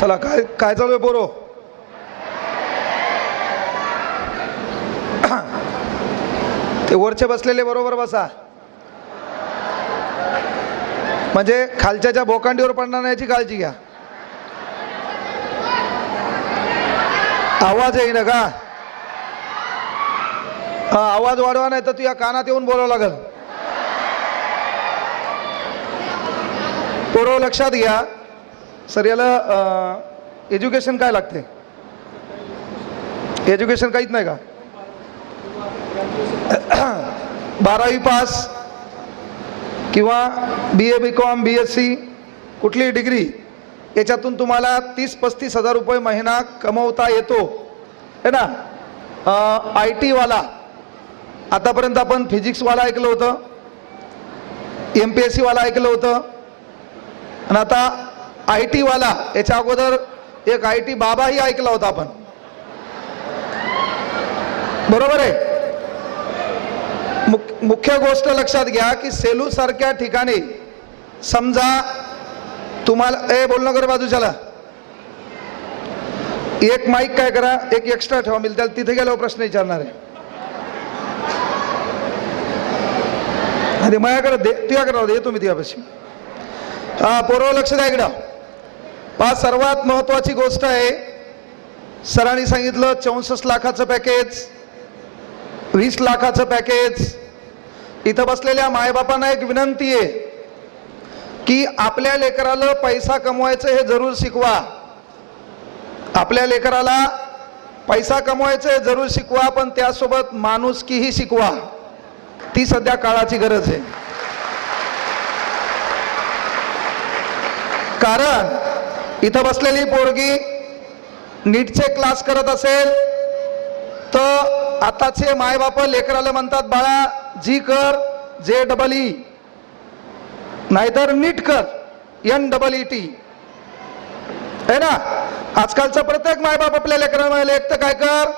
चला काय काय चालू आहे पोरो? ते वरचे बसलेले बरोबर बसा. म्हणजे खालच्याच्या भोकांडीवर पडणार नाही याची काळजी घ्या. आवाज येईन का हा आवाज वाढवा नाही तर तुझ्या कानात येऊन बोलावं लागल. पोरो लक्षात घ्या. सर याला एज्युकेशन काय लागते? एज्युकेशन काहीच नाही का? बारावी पास किंवा B A B com B S C कुठलीही डिग्री याच्यातून तुम्हाला तीस पस्तीस हजार रुपये महिना कमवता येतो. है ना? आय टीवाला आतापर्यंत आपण फिजिक्सवाला ऐकलं होतं. एम पी एस सीवाला ऐकलं होतं. आणि आता आय टीवाला याच्या अगोदर एक आय टी बाबाही ऐकला होता आपण. बरोबर आहे? मुख- मुख्य गोष्ट लक्षात घ्या की सेलू सारख्या ठिकाणी समजा तुम्हाला ए बोल नगर बाजूच्याला. एक माईक काय करा एक एक्स्ट्रा ठेवा मिळेल त्याला तिथे गेल्यावर प्रश्न विचारणार आहे. आणि माझ्याकडे दे तुझ्याकडे राहू दे येतो मी तुझ्यापाशी. हा पोरव लक्ष द्या इकडं. पहा सर्वात महत्वाची गोष्ट आहे. सरांनी सांगितलं चौसष्ट लाखाचं पॅकेज वीस लाखाचं पॅकेज. इथं बसलेल्या मायबापांना एक विनंती आहे की आपल्या लेकराला पैसा कमवायचं हे जरूर शिकवा. आपल्या लेकराला पैसा कमवायचं हे जरूर शिकवा पण त्यासोबत माणुसकीही शिकवा. ती सध्या काळाची गरज आहे. कारण इथं बसलेली पोरगी नीटचे क्लास करत असेल तर आताचे मायबाप लेकराला म्हणतात बाळा जी कर जे डबल ई e. नाहीतर नीट कर एन डबल ई टी आहे ना? आजकालचा प्रत्येक मायबाप आपल्या लेकराला एक तर काय कर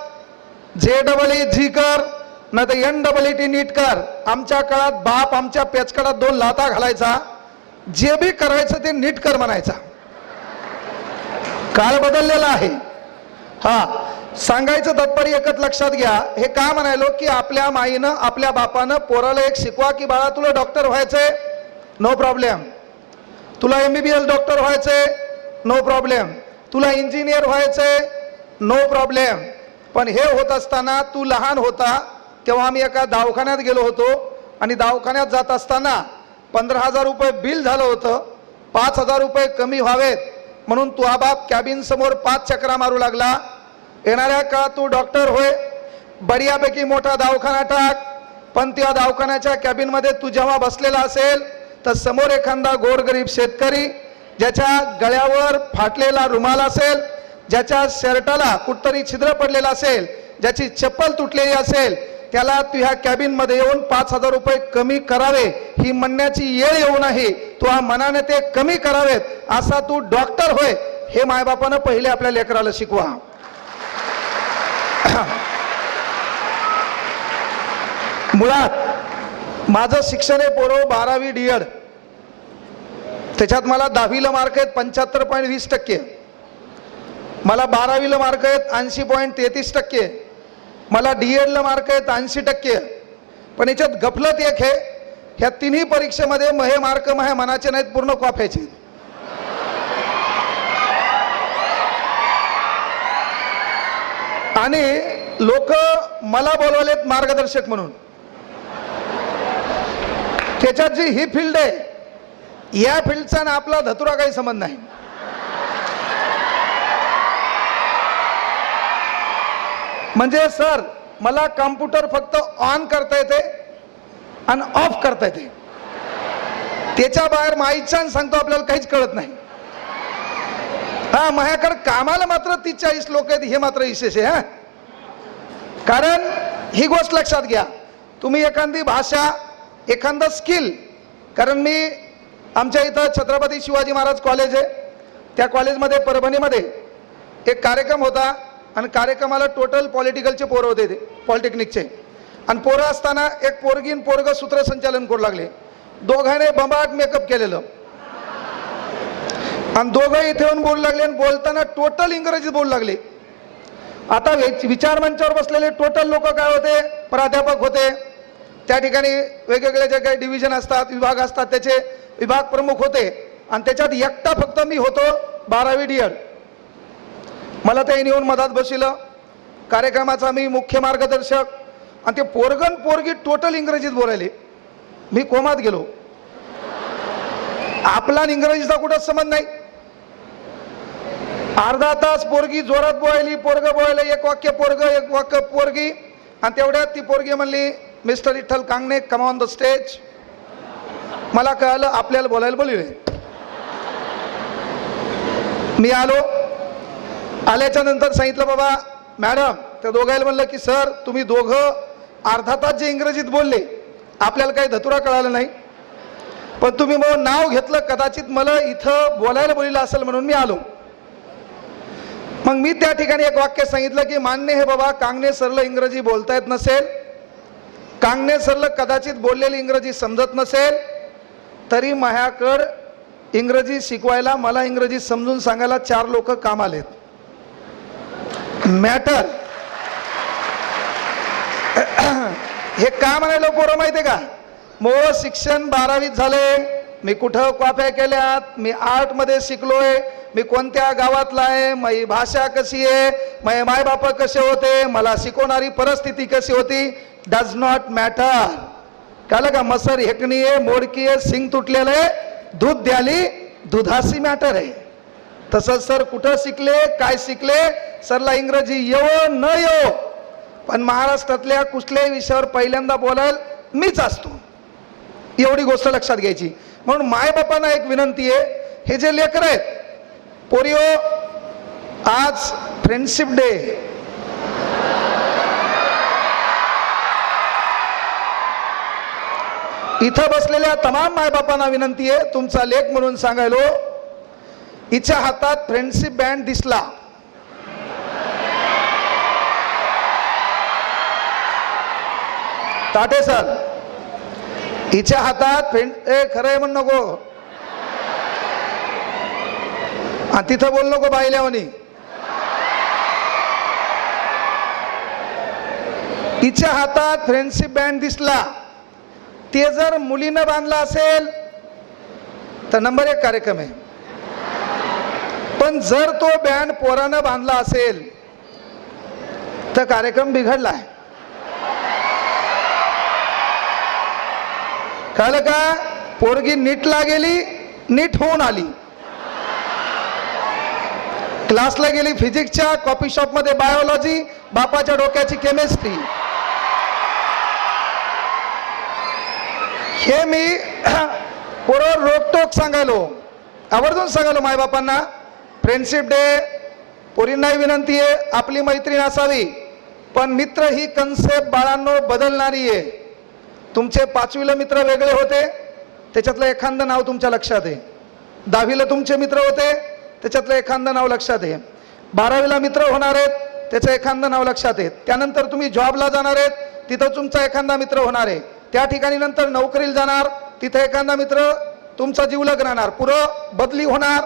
जे डबल ई e, जी कर नाही तर N double E T NEET कर. आमच्या काळात बाप आमच्या पेचकडात दोन लाता घालायचा जे बी करायचं ते नीट कर म्हणायचा. काळ बदललेला आहे. हा सांगायचं तात्पर्य एकच लक्षात घ्या. हे का म्हणायलो की आपल्या माईनं आपल्या बापानं पोराला एक शिकवा की बाळा तुला डॉक्टर व्हायचंय? नो प्रॉब्लेम तुला M B B S doctor व्हायचंय? नो प्रॉब्लेम तुला इंजिनियर व्हायचंय? नो प्रॉब्लेम पण हे होत असताना तू लहान होता तेव्हा आम्ही एका दवाखान्यात गेलो होतो. आणि दवाखान्यात जात असताना पंधरा हजार रुपये बिल झालं होतं. पाच हजार रुपये कमी व्हावेत. म्हणून तू हा बाप कॅबिन समोर पाच चक्रा मारू लागला. येणाऱ्या काळात तू डॉक्टर होय. बढियापैकी मोठा दवाखाना टाक. पण त्या दवाखान्याच्या कॅबिनमध्ये तू जेव्हा बसलेला असेल तर समोर एखादा गोरगरीब शेतकरी ज्याच्या गळ्यावर फाटलेला रुमाल असेल ज्याच्या शर्टाला कुठतरी छिद्र पडलेला असेल ज्याची चप्पल तुटलेली असेल त्याला ह्या कॅबिनमध्ये येऊन पाच हजार रुपये कमी करावे. ही म्हणण्याची येळ येऊ नाही. तू हा मनाने ते कमी करावेत असा तू डॉक्टर होय. हे मायबापानं पहिले आपल्या लेकराला शिकवा. मुळात माझं शिक्षण आहे पोरो बारावी डी एड त्याच्यात मला दहावीला मार्क आहेत पंच्याहत्तर पॉईंट वीस टक्के. मला बारावीला मार्क आहेत ऐंशी पॉईंट तेहतीस टक्के. मला डी एडला मार्क आहेत ऐंशी टक्के. पण याच्यात गफलत एक आहे ह्या तिन्ही परीक्षेमध्ये महे मार्क माझ्या मनाचे नाहीत पूर्ण कॉफ्याचे आणि लोक मला बोलवलेत मार्गदर्शक म्हणून. त्याच्यात जी ही फील्ड आहे या फील्डचा ना आपला धतुरा काही संबंध नाही. म्हणजे सर मला कॉम्प्युटर फक्त ऑन करता येते आणि ऑफ करता येते. त्याच्या बाहेर माईच्छान सांगतो आपल्याला काहीच कळत नाही. हा माझ्याकडे कामाला मात्र तीस चाळीस लोक आहेत हे मात्र विशेष आहे हा. कारण ही गोष्ट लक्षात घ्या. तुम्ही एखादी भाषा एखादं स्किल कारण मी आमच्या इथं छत्रपती शिवाजी महाराज कॉलेज आहे. त्या कॉलेजमध्ये परभणीमध्ये एक कार्यक्रम होता. आणि कार्यक्रमाला टोटल पॉलिटिकलचे पोरं होते ते पॉलिटेक्निकचे आणि पोरं असताना एक पोरगीन पोरग सूत्रसंचालन करू लागले. दोघांनी बंबाट मेकअप केलेलं. आणि दोघं इथे येऊन बोलू लागले आणि बोलताना टोटल इंग्रजीत बोलू लागले. आता विचार मंचावर बसलेले टोटल लोक काय होते? प्राध्यापक होते. त्या ठिकाणी वेगवेगळे जे काही डिव्हिजन असतात विभाग असतात त्याचे विभाग प्रमुख होते. आणि त्याच्यात एकटा फक्त मी होतो बारावी डीएड मला ते येऊन मधात बसिलं कार्यक्रमाचा मी मुख्य मार्गदर्शक. आणि ते पोरगन पोरगी टोटल इंग्रजीत बोलायले. मी कोमात गेलो. आपला आणि इंग्रजीचा कुठंच संबंध नाही. अर्धा तास पोरगी जोरात बोलायली पोरग बोलायला एक वाक्य पोरग एक वाक्य पोरगी. आणि तेवढ्यात ती पोरगी म्हणली mister Vitthal Kangane come on the stage मला कळालं आपल्याला बोलायला बोलले मी आलो. आल्याच्यानंतर सांगितलं बाबा मॅडम त्या दोघायला म्हणलं की सर तुम्ही दोघं अर्धा तास जे इंग्रजीत बोलले आपल्याला काही धतुरा कळाला नाही. पण तुम्ही मग नाव घेतलं कदाचित मला इथं बोलायला बोलिलं असेल म्हणून मी आलो. मग मी त्या ठिकाणी एक वाक्य सांगितलं की मान्य हे बाबा कांगणे सरलं इंग्रजी बोलता येत नसेल. कांगणे सरलं कदाचित बोललेली इंग्रजी समजत नसेल. तरी माझ्याकड इंग्रजी शिकवायला मला इंग्रजी समजून सांगायला चार लोक काम आलेत मॅटर. हे का म्हणायला पोरं माहितीये का? मोळ शिक्षण बारावीत झाले. मी कुठं कॉप्या केल्यात? मी आर्टमध्ये शिकलोय. मी कोणत्या गावातला आहे? माझी भाषा कशी आहे? माझे मायबाप कसे होते? मला शिकवणारी परिस्थिती कशी होती? डज नॉट मॅटर कळलं का? मसर हेकणी आहे मोडकी आहे सिंग तुटलेलं आहे दूध द्याली दुधासी मॅटर आहे. तसंच सर कुठं शिकले काय शिकले? सरला इंग्रजी येवो न येवो. पण महाराष्ट्रातल्या कुठल्याही विषयावर पहिल्यांदा बोलायला मीच असतो. एवढी गोष्ट लक्षात घ्यायची. म्हणून मायबापांना एक विनंती आहे हे जे लेकर आहेत पोरिओ आज फ्रेंडशिप डे इथं बसलेल्या तमाम मायबापांना विनंती आहे तुमचा लेख म्हणून सांगायलो हिच्या हातात फ्रेंडशिप बँड दिसला. ताटे सर हिच्या हातात फ्रेंड ए खरं आहे म्हण नको. आणि तिथं बोल नको बायल्यावनी. हिच्या हातात फ्रेंडशिप बँड दिसला. ते जर मुलीनं बांधला असेल तर नंबर एक कार्यक्रम आहे. पण जर तो बँड पोरानं बांधला असेल तर कार्यक्रम बिघडला आहे कळलं का? पोरगी नीटला गेली नीट होऊन आली. क्लासला गेली फिजिक्सच्या कॉफी शॉपमध्ये बायोलॉजी बापाच्या डोक्याची केमिस्ट्री. हे मी पोरावर रोकटोक सांगायलो. आवर्जून सांगायलो मायबापांना फ्रेंडशिप डे पोरींनाही विनंती आहे आपली मैत्रीण असावी पण मित्र ही कन्सेप्ट बाळांनो बदलणारी आहे. तुमचे पाचवीला मित्र वेगळे होते त्याच्यातलं एखादं नाव तुमच्या लक्षात आहे. दहावीला तुमचे मित्र होते त्याच्यातलं एखादं नाव लक्षात आहे. बारावीला मित्र होणार आहेत त्याचं एखादं नाव लक्षात आहे. त्यानंतर तुम्ही जॉबला जाणार आहेत तिथं तुमचा एखादा मित्र होणार आहे. त्या ठिकाणी नंतर नोकरीला जाणार तिथं एखादा मित्र तुमचा जीवलग राहणार पुरं बदली होणार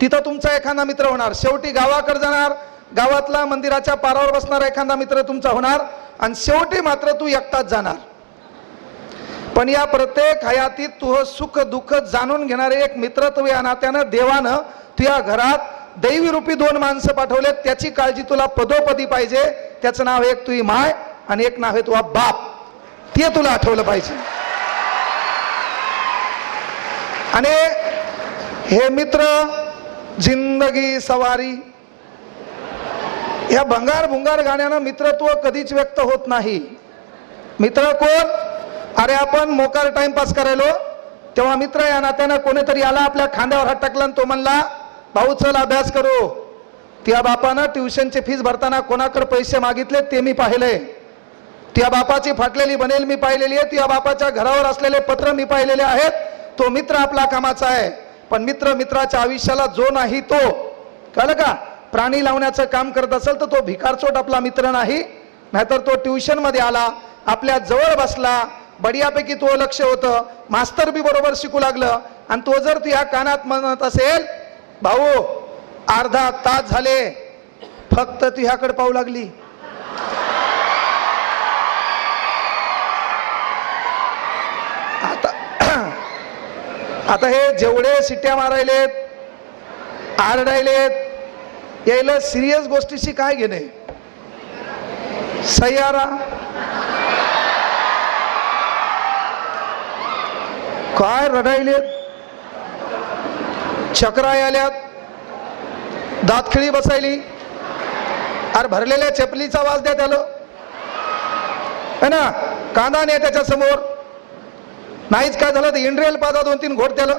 तिथं तुमचा एखादा मित्र होणार. शेवटी गावाकडे जाणार गावातला मंदिराच्या पारावर बसणारा एखादा मित्र तुमचा होणार आणि शेवटी मात्र तू एकटाच जाणार. पण या प्रत्येक हयातीत तू सुख दुःख जाणून घेणारे एक मित्रत्व या नात्यानं देवानं तुझ्या घरात दैवी रूपी दोन माणसं पाठवलेत. त्याची काळजी तुला पदोपदी पाहिजे. त्याचं नाव एक तुझी माय आणि एक नाव आहे तुझा बाप. ते तुला आठवलं पाहिजे. आणि हे मित्र जिंदगी सवारी. या भंगार भुंगार गाण्यानं मित्रत्व कधीच व्यक्त होत नाही. मित्र कोण? अरे आपण मोकार टाइमपास करायलो. तेव्हा मित्र या नात्यानं कोणीतरी आला आपल्या खांद्यावर हात टाकला आणि तो म्हणला भाऊ चल अभ्यास करू. त्या बापानं ट्युशनची फीस भरताना कोणाकडे पैसे मागितले ते मी पाहिले. त्या बापाची फाटलेली बनेल मी पाहिलेली आहे. त्या बापाच्या घरावर असलेले पत्र मी पाहिलेले आहेत. तो मित्र आपला कामाचा आहे. पण मित्र मित्राच्या आयुष्याला जो नाही तो कळलं का? प्राणी लावण्याचं काम करत असेल तर तो भिकारचोट आपला मित्र नाही नाहीतर तो ट्युशनमध्ये आला आपल्या जवळ बसला बडियापैकी तो लक्ष होतं मास्तर बी बरोबर शिकू लागलं आणि तो जर ती या कानात म्हणत असेल भाऊ अर्धा तास झाले फक्त तू ह्याकडे पाहू लागली. आता हे जेवढे सिट्ट्या मारायलेत आरडायलेत यायला सिरियस गोष्टीशी काय घेणे? सय्यारा काय रडायलेत? चक्रा आल्यात. दातखिळी बसायली. अरे भरलेल्या चपलीचा वाज द्या त्याला. है ना? कांदा नाही त्याच्यासमोर नाहीच काय झालं तर इंड्रियल पादा दोन तीन घोट त्याला.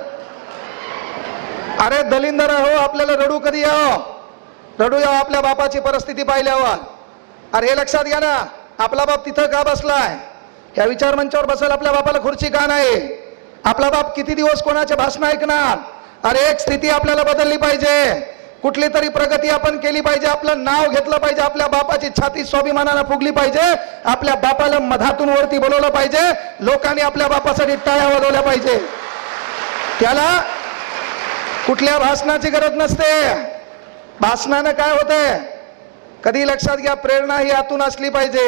अरे दलिंदर हो आपल्याला रडू कधी यावं? रडू यावं आपल्या बापाची परिस्थिती पाहिल्यावर. अरे हे लक्षात घ्या ना आपला बाप तिथं का बसलाय? या विचार मंचावर बसायला आपल्या बापाला खुर्ची का नाही? आपला बाप किती दिवस कोणाचे भाषण ऐकणार? अरे एक स्थिती आपल्याला बदलली पाहिजे. कुठली तरी प्रगती आपण केली पाहिजे आपलं नाव घेतलं पाहिजे आपल्या बापाची छाती स्वाभिमानानं फुगली पाहिजे आपल्या बापाला मधातून वरती बोलवलं पाहिजे लोकांनी आपल्या बापासाठी टाळ्या वाजवल्या पाहिजे. त्याला कुठल्या भाषणाची गरज नसते. भाषणानं काय होते कधी लक्षात घ्या प्रेरणा ही आतून असली पाहिजे.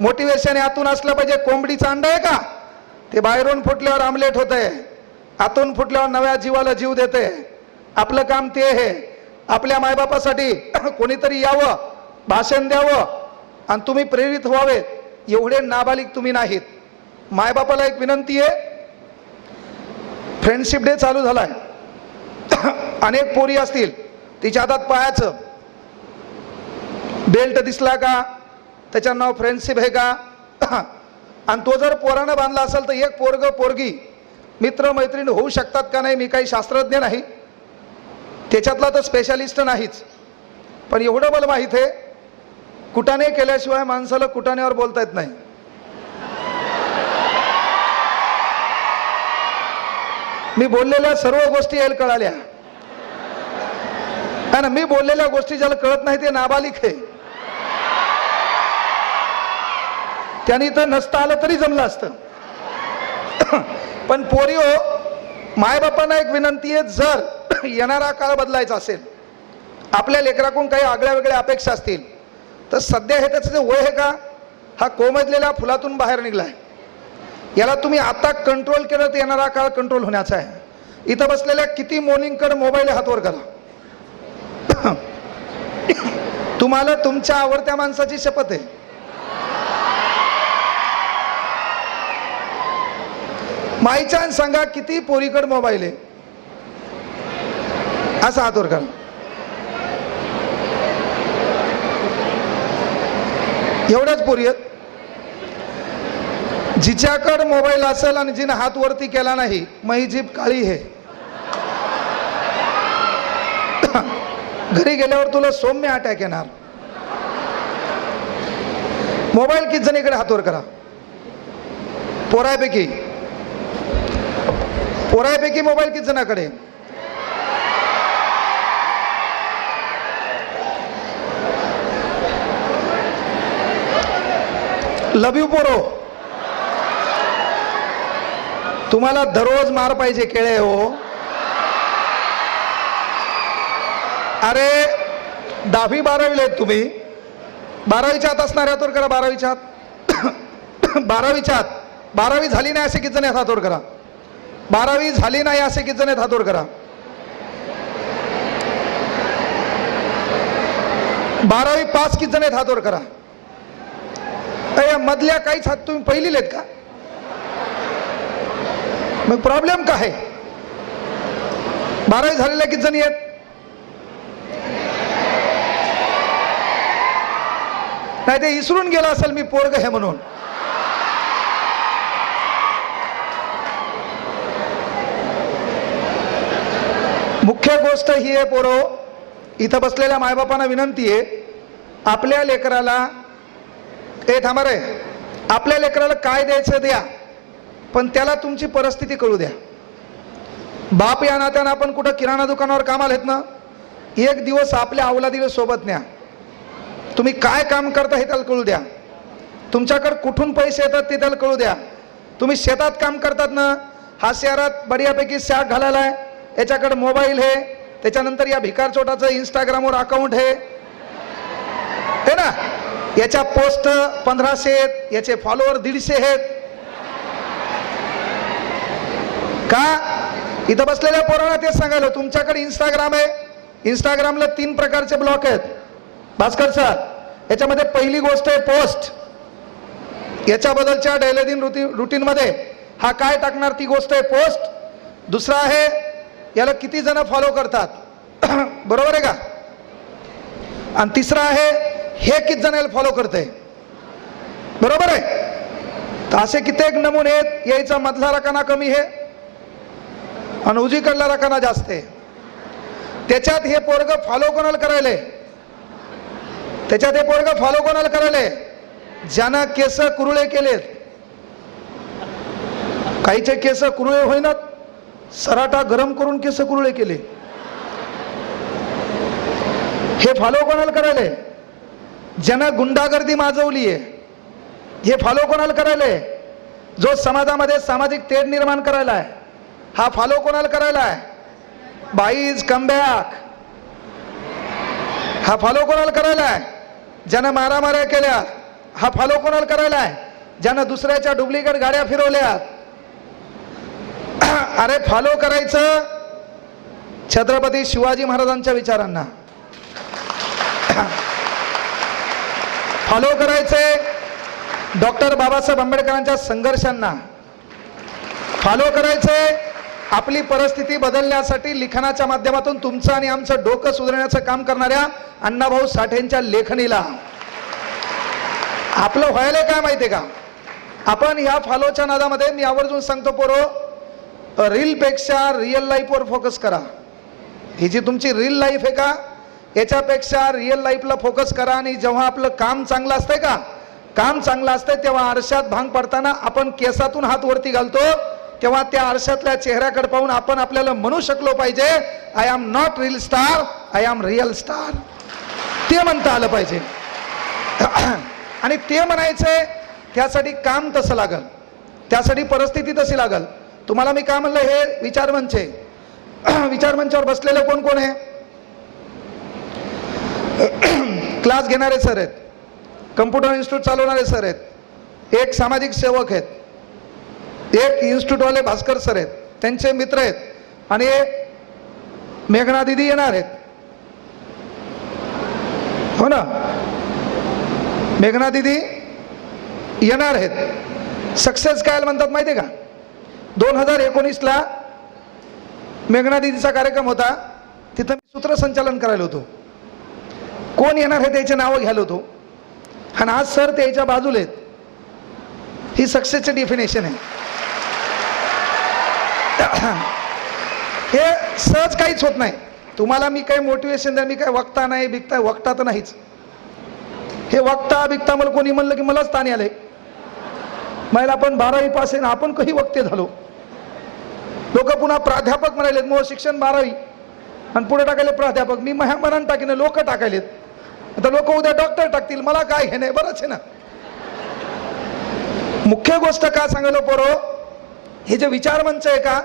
मोटिवेशन हे आतून असलं पाहिजे. कोंबडीचा अंडा आहे का? ते बाहेरून फुटल्यावर आमलेट होतंय. आतून फुटल्यावर नव्या जीवाला जीव देते आपलं काम ते आहे. आपल्या मायबापासाठी कोणीतरी यावं भाषण द्यावं आणि तुम्ही प्रेरित व्हावे एवढे नाबालिक तुम्ही नाहीत. मायबापाला एक विनंती आहे फ्रेंडशिप डे चालू झालाय. अनेक पोरी असतील तिच्या हातात पायाचं. बेल्ट दिसला का? त्याच्या नाव फ्रेंडशिप आहे का? आणि तो जर पोरानं बांधला असेल तर एक पोरग पोरगी मित्र मैत्रीण होऊ शकतात का नाही मी काही शास्त्रज्ञ नाही. त्याच्यातला तर स्पेशालिस्ट नाहीच. पण एवढं मला माहीत आहे कुटाने केल्याशिवाय माणसाला कुटाण्यावर बोलता येत नाही. मी बोललेल्या सर्व गोष्टी यायला कळाल्या. है ना मी बोललेल्या गोष्टी ज्याला कळत नाही ते नाबालिक आहे. त्यांनी तर नसतं आलं तरी जमलं असतं. पण पोरिओ मायबापांना एक विनंती आहे जर येणारा काळ बदलायचा असेल आपल्या लेकराकडून काही आगळ्या वेगळ्या अपेक्षा असतील तर सध्या हे त्याचं जे वय आहे का हा कोमजलेल्या फुलातून बाहेर निघलाय. याला तुम्ही आता कंट्रोल केलं तर येणारा काळ कंट्रोल होण्याचा आहे. इथं बसलेल्या किती मोर्निंगकडे मोबाईल हातवर करा. तुम्हाला तुमच्या आवडत्या माणसाची शपथ आहे. माईच्या सांगा किती पोरीकड मोबाईल आहे. असा हातवर करा. एवढ्याच पोरी आहेत. जिच्याकड मोबाईल असेल आणि जिने हात वरती केला नाही मग ही काळी आहे. घरी गेल्यावर तुला सौम्य अटॅक येणार. मोबाईल किती जणीकडे हातवर करा. पोरायपैकी. पोरायपैकी मोबाईल किती जणाकडे लव यू पोरो. तुम्हाला दररोज मार पाहिजे केळे हो. अरे दहावी बारावीला आहेत तुम्ही. बारावीच्या आत असणाऱ्या हातवर करा बारावीच्या आत. बारावीच्या आत. बारावी झाली नाही असे किती जण आहेत हातवर करा. बारावी झाली नाही असे किती जण आहेत करा. बारावी पास किती जण आहेत हातवर करा. या मधल्या काहीच हात तुम्ही पहिली आहेत का? मग प्रॉब्लेम काय आहे? बारावी झालेल्या किती जणी आहेत? नाही ते इसरून गेला असेल मी पोरग हे म्हणून. मुख्य गोष्ट ही आहे पोरो इथं बसलेल्या मायबापांना विनंती आहे आपल्या लेकराला ए थांबा रे. आपल्या लेकराला काय द्यायचं द्या पण त्याला तुमची परिस्थिती कळू द्या. बाप या नात्यानं आपण कुठं किराणा दुकानावर कामाला आहेत ना एक दिवस आपल्या अवलादीला सोबत न्या. तुम्ही काय काम करता हे त्याला कळू द्या. तुमच्याकडे कुठून पैसे येतात ते त्याला कळू द्या. तुम्ही शेतात काम करतात ना हा शहरात बऱ्यापैकी सॅट घालायला आहे याच्याकडे मोबाईल आहे त्याच्यानंतर या भिकार चोटाचं इंस्टाग्रामवर अकाउंट आहे ना? याच्या पोस्ट पंधराशे आहेत याचे फॉलोअर दीडशे आहेत. का? इथं बसलेल्या पोरांना तेच सांगायला तुमच्याकडे इंस्टाग्राम आहे. इंस्टाग्रामला तीन प्रकारचे ब्लॉक आहेत. भास्कर सर याच्यामध्ये पहिली गोष्ट आहे पोस्ट याच्याबद्दलच्या दैनंदिन रुटीन रुटीनमध्ये हा काय टाकणार ती गोष्ट आहे पोस्ट दुसरा आहे याला किती जण फॉलो करतात? बरोबर आहे का? आणि तिसरा आहे हे किती जण याला फॉलो करते बरोबर आहे? तर असे कित्येक नमुने आहेत यायचा मधला रकाना कमी आहे आणि उजीकडला रकाना जास्त आहे. त्याच्यात हे पोरग फॉलो कोणाला करायले त्याच्यात हे पोरग फॉलो कोणाला करायले ज्यानं केस कुरुळे केलेत. काहीचे केस कुरुळे होईनात. सराटा गरम करून केस कुरुळे केले. हे फॉलो कोणाला करायले ज्यानं गुंडागर्दी माजवली आहे हे फॉलो कोणाला करायले जो समाजामध्ये सामाजिक तेढ निर्माण करायला आहे हा फॉलो कोणाला करायला आहे? बाईज कमबॅक. हा फॉलो कोणाला करायला आहे? ज्यानं मारामाऱ्या केल्या हा फॉलो कोणाला करायला आहे? ज्यानं दुसऱ्याच्या डुप्लिकेट गाड्या फिरवल्या. अरे फॉलो करायचं छत्रपती शिवाजी महाराजांच्या विचारांना. फॉलो करायचे. डॉक्टर बाबासाहेब आंबेडकरांच्या संघर्षांना फॉलो करायचे. आपली परिस्थिती बदलण्यासाठी लिखाणाच्या माध्यमातून तुमचं आणि आमचं डोकं सुधारण्याचं काम करणाऱ्या अण्णाभाऊ साठेंच्या लेखणीला. आपलं व्हायला काय माहितीये का? आपण ह्या फॉलोच्या नादामध्ये मी आवर्जून सांगतो पोरो रीलपेक्षा रिअल लाईफवर फोकस करा. ही जी तुमची रील लाईफ आहे का याच्यापेक्षा रिअल लाईफला फोकस करा आणि जेव्हा आपलं काम चांगलं असतंय का? काम चांगलं असतंय तेव्हा आरशात भांग पडताना आपण केसातून हात वरती घालतो. तेव्हा त्या आरशातल्या चेहऱ्याकडे पाहून आपण आपल्याला म्हणू शकलो पाहिजे I am not reel star I am real star ते म्हणता आलं पाहिजे. आणि ते म्हणायचंय त्यासाठी काम तसं लागल. त्यासाठी परिस्थिती तशी लागल. तुम्हाला मी काय म्हणलं हे विचारमंच आहे. विचारमंचावर बसलेलं कोण कोण आहे? क्लास घेणारे सर आहेत. कम्प्युटर इन्स्टिट्यूट चालवणारे सर आहेत. एक सामाजिक सेवक आहेत. एक इन्स्टिट्यूटवाले भास्कर सर आहेत. त्यांचे मित्र आहेत. आणि मेघना दिदी येणार आहेत. हो ना? मेघना दिदी येणार आहेत. सक्सेस काय म्हणतात माहिती आहे का? दोन हजार एकोणीसला मेघना दिदीचा कार्यक्रम होता. तिथं मी सूत्रसंचालन करायला होतो. कोण येणार आहे त्याचे नावं घ्यालो होतो? आणि आज सर त्याच्या बाजूला आहेत. ही सक्सेसचे डेफिनेशन आहे. हे सहज काहीच होत नाही. तुम्हाला मी काही मोटिवेशन द्या मी काय वक्ता नाही बिकता वक्ता तर नाहीच. हे वक्ता बिकता मला कोणी म्हणलं की मलाच ताणे आले मला आपण बारावी पास आहे ना आपण कधी वक्ते झालो? लोक पुन्हा प्राध्यापक म्हणाले मग शिक्षण बारावी. आणि पुढे टाकायले प्राध्यापक. मी माझ्या मनानं टाकीन लोक टाकायलेत. आता लोक उद्या डॉक्टर टाकतील. मला काय हे नाही. बरंच आहे ना. मुख्य गोष्ट का सांगायला पोरो? हे जे विचारमंच आहे का?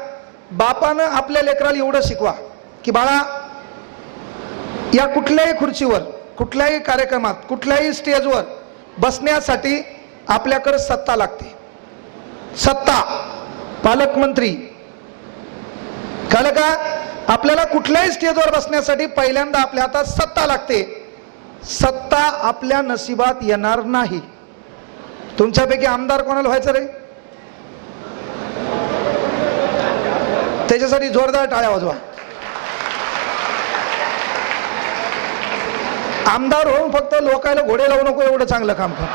बापानं आपल्या लेकराला एवढं शिकवा की बाळा या कुठल्याही खुर्चीवर कुठल्याही कार्यक्रमात कुठल्याही स्टेजवर बसण्यासाठी आपल्याकडे सत्ता लागते. सत्ता. पालकमंत्री. कळलं का? आपल्याला कुठल्याही स्टेजवर बसण्यासाठी पहिल्यांदा आपल्या हातात सत्ता लागते. सत्ता आपल्या नशिबात येणार नाही. तुमच्यापैकी आमदार कोणाला व्हायचं रे? त्याच्यासाठी जोरदार टाळ्या वाजवा. आमदार होऊन फक्त लोकायला घोडे लावू नको एवढं चांगलं काम कर.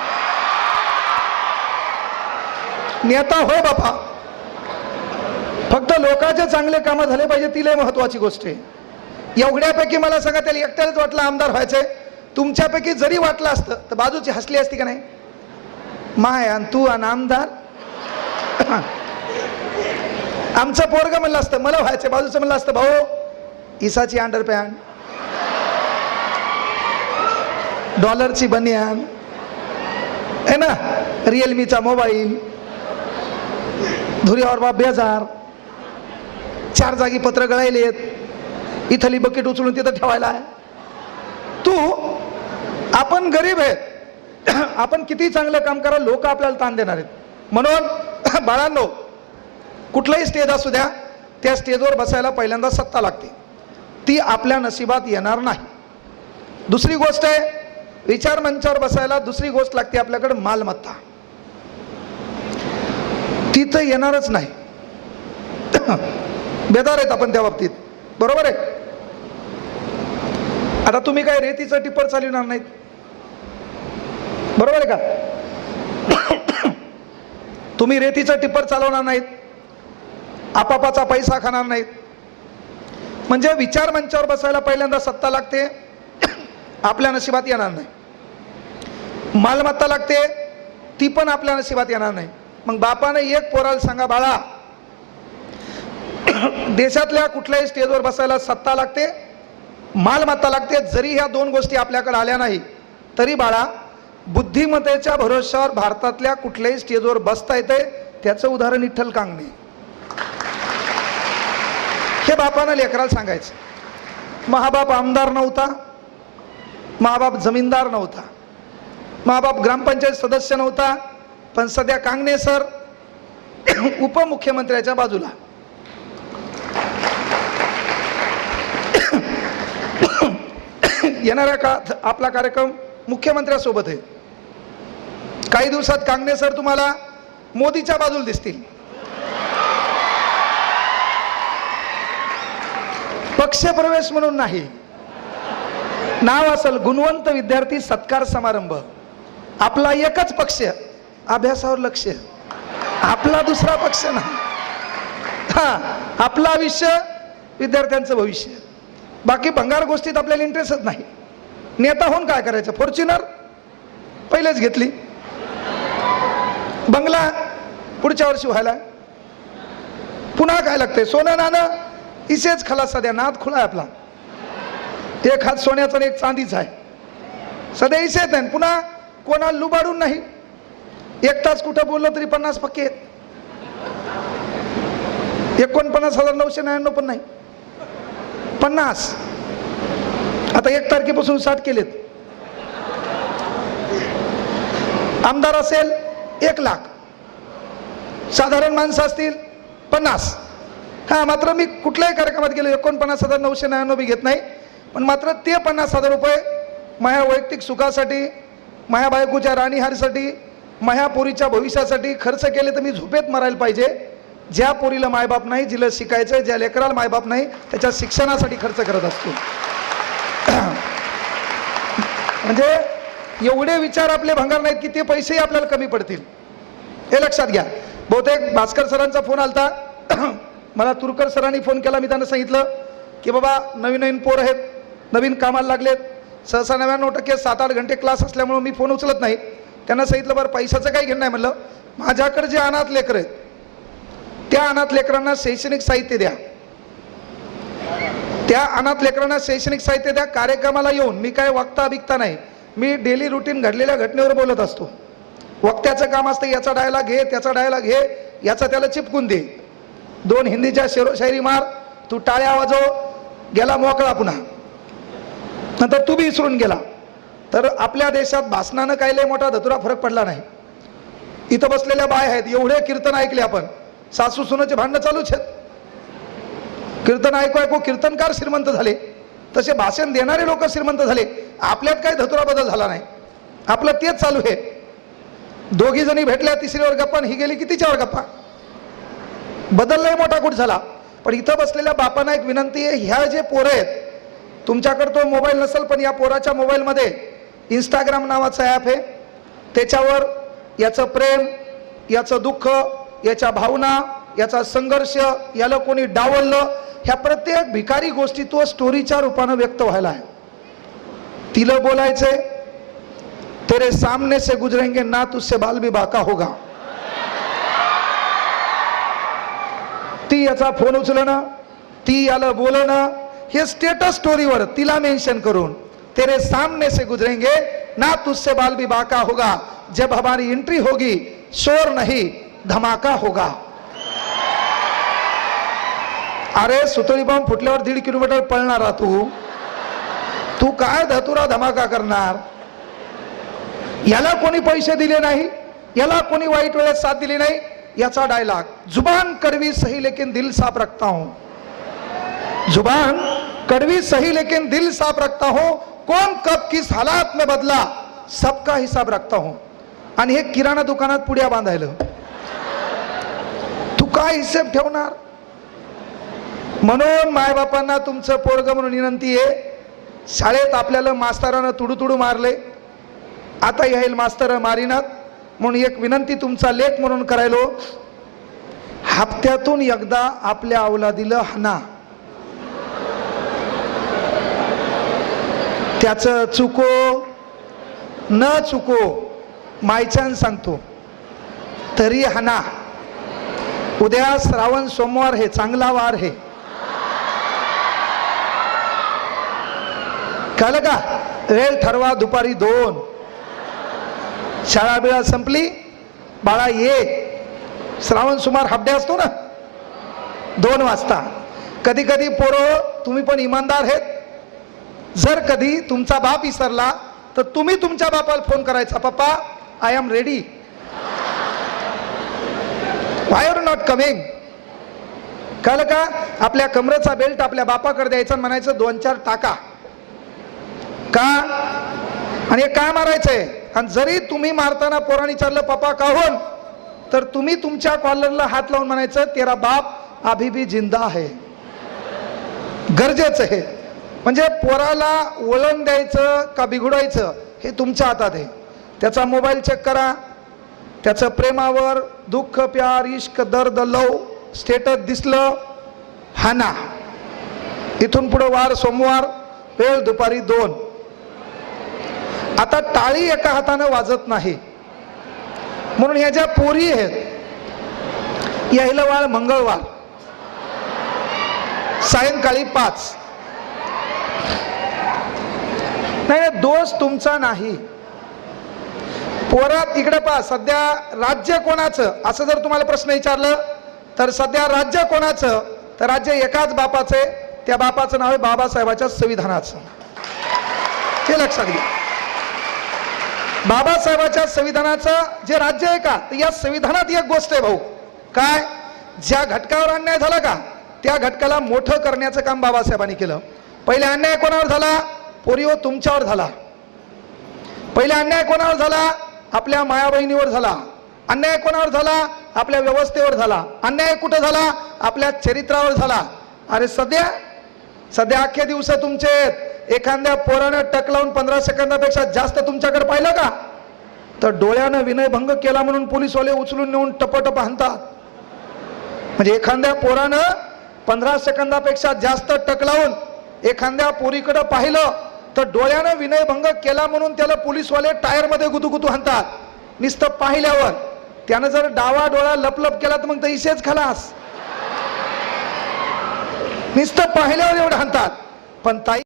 नेता हो बापा. फक्त लोकांचे चांगले कामं झाले पाहिजे ती लय महत्वाची गोष्ट आहे. एवढ्यापैकी मला सांगा त्याला एकट्यालाच वाटलं आमदार व्हायचंय? तुमच्यापैकी जरी वाटलं असतं तर बाजूची हसली असती का नाही? माय आणि तू आणि आमदार. आमचं पोरग म्हणलं असतं मला व्हायचं बाजूचं म्हणलं असतं भाऊ इसाची अंडर पॅन्ट डॉलरची बनियान. आहे ना? रिअलमीचा मोबाईल धुरीवर बा बेजार. चार जागी पत्र गळायले आहेत इथली बकेट उचलून तिथं ठेवायला. आहे तू आपण गरीब आहेत. आपण किती चांगलं काम करा लोक आपल्याला ताण देणार आहेत. म्हणून बाळांनो कुठलाही स्टेज असू द्या त्या स्टेजवर बसायला पहिल्यांदा सत्ता लागते. ती आपल्या नशिबात येणार नाही. दुसरी गोष्ट आहे विचार मंचावर बसायला दुसरी गोष्ट लागते आपल्याकडे मालमत्ता. ती तर येणारच नाही. बेदार आहेत आपण त्या बाबतीत. बरोबर आहे? आता तुम्ही काय रेतीचं टिप्पर चालवणार नाहीत? बरोबर आहे का? तुम्ही रेतीचं टिप्पर चालवणार नाहीत. आपापाचा पैसा खाणार नाहीत. म्हणजे विचार मंचावर बसायला पहिल्यांदा सत्ता लागते. आपल्या नशिबात येणार नाही. मालमत्ता लागते ती पण आपल्या नशिबात येणार नाही. मग बापाने एक पोराला सांगा बाळा देशातल्या कुठल्याही स्टेजवर बसायला सत्ता लागते मालमत्ता लागते जरी ह्या दोन गोष्टी आपल्याकडे आल्या नाही तरी बाळा बुद्धिमत्तेच्या भरोश्यावर भारतातल्या कुठल्याही स्टेजवर बसता येते त्याचं उदाहरण विठ्ठल कांगणे. हे बापानं लेकराला सांगायचं. महाबाप आमदार नव्हता महाबाप जमीनदार नव्हता महाबाप ग्रामपंचायत सदस्य नव्हता पण सध्या कांगणे सर उपमुख्यमंत्र्याच्या बाजूला. येणाऱ्या काळात आपला कार्यक्रम मुख्यमंत्र्यासोबत आहे. काही दिवसात कांगणे सर तुम्हाला मोदीच्या बाजूला दिसतील. पक्षप्रवेश म्हणून नाही. नाव असेल गुणवंत विद्यार्थी सत्कार समारंभ. आपला एकच पक्ष अभ्यासावर लक्ष. आपला दुसरा पक्ष नाही. हा आपलं आयुष्य विद्यार्थ्यांचं भविष्य. बाकी भंगार गोष्टीत आपल्याला इंटरेस्टच नाही. नेता होऊन काय करायचं? फॉर्च्युनर पहिलेच घेतली. बंगला पुढच्या वर्षी व्हायला. पुन्हा काय लागतंय? सोनं नाणं इसेच खलास सध्या नाद खुला आहे आपला. एक हात सोन्याचा आणि एक चांदीच आहे. सध्या इसेच आहे पुन्हा कोणाला लुबाडून नाही. एक तास कुठं बोललं तरी पन्नास पक्के आहेत. एकोणपन्नास हजार नऊशे नव्याण्णव पण नाही. पन्नास. आता एक तारखेपासून साठ केलेत. आमदार असेल एक लाख. साधारण माणसं असतील पन्नास. हा मात्र मी कुठल्याही कार्यक्रमात गेलो एकोणपन्नास हजार नऊशे नव्याण्णव बी घेत नाही. पण मात्र ते पन्नास हजार रुपये माझ्या वैयक्तिक सुखासाठी माझ्या बायकोच्या राणीहारसाठी माझ्या पोरीच्या भविष्यासाठी खर्च केले तर मी झोपेत मरायला पाहिजे. ज्या पोरीला मायबाप नाही जिला शिकायचं ज्या लेकराला मायबाप नाही त्याच्या शिक्षणासाठी खर्च करत असतो. म्हणजे एवढे विचार आपले भंगार नाहीत की ते पैसेही आपल्याला कमी पडतील. हे लक्षात घ्या. बहुतेक भास्कर सरांचा फोन आलता. मला तुरकर सरांनी फोन केला मी त्यांना सांगितलं की बाबा नवीन नवीन पोर आहेत नवीन कामाला लागलेत. सहसा नव्याण्णव टक्के सात आठ घंटे क्लास असल्यामुळं मी फोन उचलत नाही. त्यांना सांगितलं बरं पैशाचं काही घेणं नाही. म्हणलं माझ्याकडे जे अनाथ लेकर आहेत त्या अनाथ लेकरांना शैक्षणिक साहित्य द्या. त्या अनाथ लेकरांना शैक्षणिक साहित्य द्या. कार्यक्रमाला येऊन मी काय वागता बिकता नाही. मी डेली रुटीन घडलेल्या घटनेवर बोलत असतो. वक्त्याचं काम असतं याचा डायलॉग घे त्याचा डायलॉग घे याचा त्याला चिपकून दे. दोन हिंदीच्या शेरो शायरी मार तू टाळ्या वाजव गेला मोकळा पुन्हा. नंतर तू बी विसरून गेला. तर आपल्या देशात भाषणानं काही लय मोठा धतुरा फरक पडला नाही. इथं बसलेल्या बाय आहेत एवढे कीर्तन ऐकले आपण. सासू सुनाचे भांडणं चालूच आहेत. कीर्तन ऐकू ऐकू कीर्तनकार श्रीमंत झाले. तसे भाषण देणारे लोक श्रीमंत झाले. आपल्यात काय धतुरा बदल झाला नाही. आपलं तेच चालू आहे. दोघी जणी भेटल्या तिसरीवर गप्पा ही गेली की तिच्यावर गप्पा. बदललाही मोठा कुठ झाला? पण इथं बसलेल्या बापांना एक विनंती आहे ह्या जे पोरं आहेत तुमच्याकडे तो मोबाईल नसेल पण या पोराच्या मोबाईलमध्ये इंस्टाग्राम नावाचं ॲप आहे. त्याच्यावर याचं प्रेम याचं दुःख याच्या भावना याचा संघर्ष याला कोणी डावललं ह्या प्रत्येक भिकारी गोष्टी तो स्टोरीच्या रूपानं व्यक्त व्हायला आहे. तिला बोलायचंय तेरे सामने से गुजरेंगे ना तुझसे बाल भी बाका होगा। ती याचा फोन उचलणं ती याला बोलणं हे स्टेटस स्टोरीवर तिला मेन्शन करून तेरे सामने से गुजरेंगे ना तुझसे बाल भी बाका होगा। जब हमारी एंट्री होगी शोर नहीं धमाका होगा। अरे सुतळी बॉम्ब फुटल्यावर दीड किलोमीटर पळणारा तू। तू काय धतुरा धमाका करणार? याला कोणी पैसे दिले नाही? याला कोणी वाईट वेळेत साथ दिली नाही? याचा डायलॉग जुबान कड़वी सही लेकिन दिल साफ रखता हूं. जुबान कड़वी सही लेकिन दिल साफ रखता हूं. कोण कब किस हालात में बदला सबका हिसाब रखता हूं. आणि हे किराणा दुकानात पुढ्या बांधायला. तू काय हिशेब ठेवणार? म्हणून मायबापांना तुमचं पोरग म्हणून विनंती आहे शाळेत आपल्याला मास्तरानं तुडू तुडू मारले. आता येईल मास्तर मारिनात म्हणून एक विनंती तुमचा लेख म्हणून करायलो. हप्त्यातून एकदा आपल्या अवलादीला हना. त्याचं चुको न चुको मायच्यान सांगतो. तरी हना. उद्या श्रावण सोमवार हे चांगला वार हे. कळलं का? वेळ ठरवा दुपारी दोन. शाळा बिळा संपली बाळा ये. श्रावण सुमार हाफडे असतो ना? दोन वाजता. कधी कधी पोरं तुम्ही पण इमानदार आहेत. जर कधी तुमचा बाप विसरला तर तुम्ही तुमच्या बापाला फोन करायचा पप्पा I am ready why are not coming कळलं का? आपल्या कमरेचा बेल्ट आपल्या बापाकडे द्यायचा म्हणायचं दोन चार टाका. का? आणि हे का मारायचंय? आणि जरी तुम्ही मारताना पोराने विचारलं पप्पा काहून तर तुम्ही तुमच्या कॉलरला हात लावून म्हणायचं तेरा बाप अभी जिंदा आहे गरजेचं आहे. म्हणजे पोराला वळण द्यायचं का बिघडायचं हे तुमच्या हातात आहे. त्याचा मोबाईल चेक करा. त्याचं प्रेमावर दुःख प्यार इश्क दर्द लव स्टेटस दिसलं हाना. इथून पुढं वार सोमवार वेळ दुपारी दोन. आता टाळी एका हातानं वाजत नाही. म्हणून ह्या ज्या पोरी आहेत याहिलवाळ मंगळवार. सायंकाळी पाच. नाही दोष तुमचा नाही. पोरात इकडे पहा सध्या राज्य कोणाचं? असं जर तुम्हाला प्रश्न विचारलं तर सध्या राज्य कोणाचं? तर राज्य एकाच बापाचं आहे. त्या बापाचं नाव आहे बाबासाहेबाच्या संविधानाचं. हे लक्षात घ्या. बाबासाहेबाच्या संविधानाचं जे राज्य आहे का तर या संविधानात एक गोष्ट आहे भाऊ. काय? ज्या घटकावर अन्याय झाला का त्या घटकाला मोठं करण्याचं काम बाबासाहेबांनी केलं. पहिले अन्याय कोणावर झाला? पोरीवर तुमच्यावर झाला. पहिले अन्याय कोणावर झाला? आपल्या माया बहिणीवर झाला. अन्याय कोणावर झाला? आपल्या व्यवस्थेवर झाला. अन्याय कुठं झाला? आपल्या चरित्रावर झाला. अरे सध्या सध्या अख्खे दिवस तुमचे आहेत. एखाद्या पोरानं टक लावून पंधरा सेकंदापेक्षा जास्त तुमच्याकडे पाहिलं का? तर डोळ्यानं विनयभंग केला म्हणून पोलीसवाले उचलून नेऊन टपटप हाणतात. म्हणजे एखाद्या पोरानं पंधरा सेकंदापेक्षा जास्त टक लावून एखाद्या पोरीकडं पाहिलं तर डोळ्यानं विनयभंग केला म्हणून त्याला पोलीसवाले टायरमध्ये गुतुगुतू हाणतात. नुसतं पाहिल्यावर. त्यानं जर डावा डोळा लपलप केला तर मग तर इसेच खलास. नुसतं पाहिल्यावर एवढं हाणतात. पण ताई